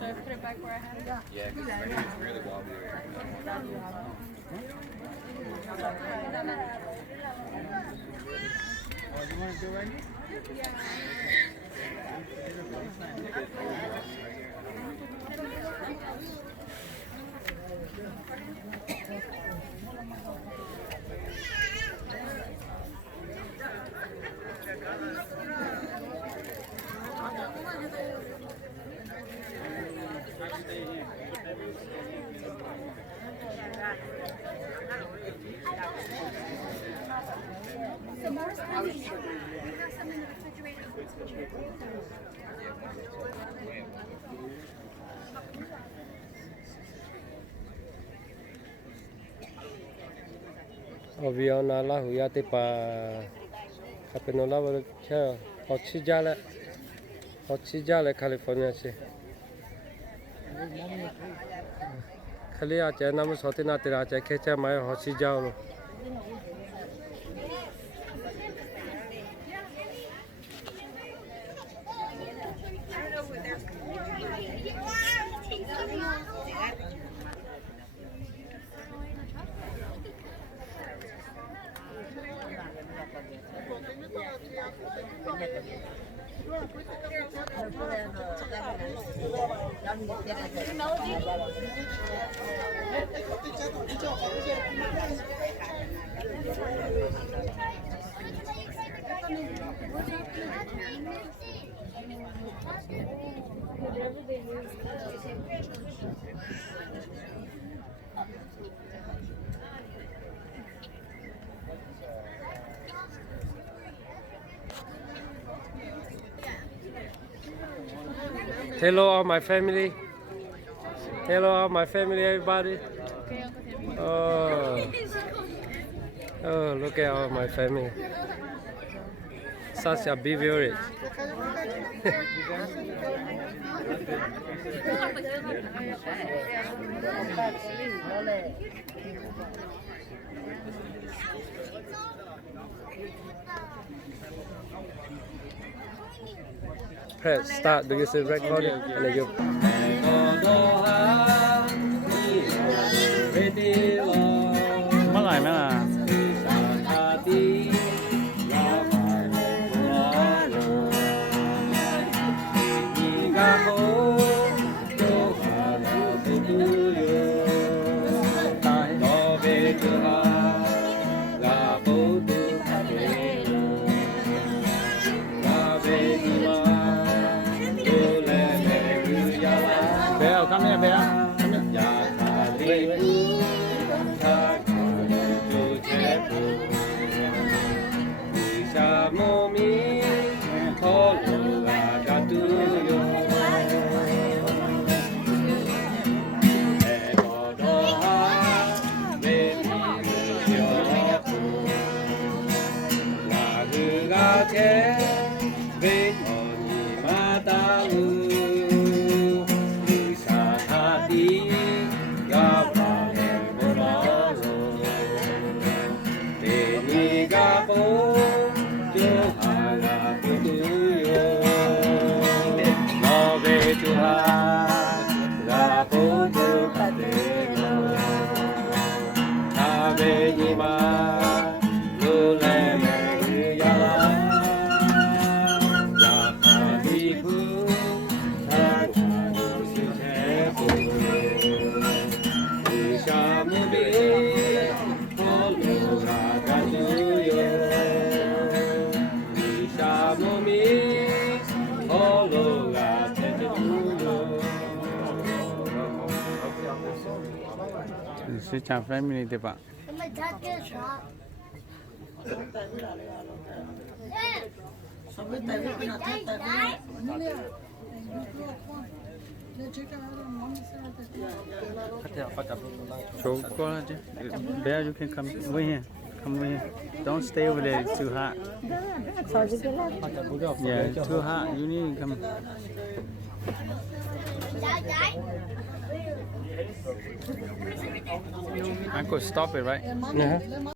Should I put it back where I had it? Yeah, because right here it's really wobbly right Oh, you want to do it right here? So Morris comes in. We have some in the refrigerator. Viona la huyate pa capenola che oggi già le California sì Kalia c'è namu sotina tira c'è che c'è mai oggi già lo Hello all my family. Hello all my family everybody. Oh, look at all my family. Such a big village. Press start because it's recording and you. Mất rồi mấy là Béo, come here, Béo. Come here. Xin chào family các bạn. Chỗ qua chứ. Bear, you can come over here. Come over here. Don't stay over there. It's too hot. Yeah, it's too hot. You need to come. I could stop it, right? Yeah.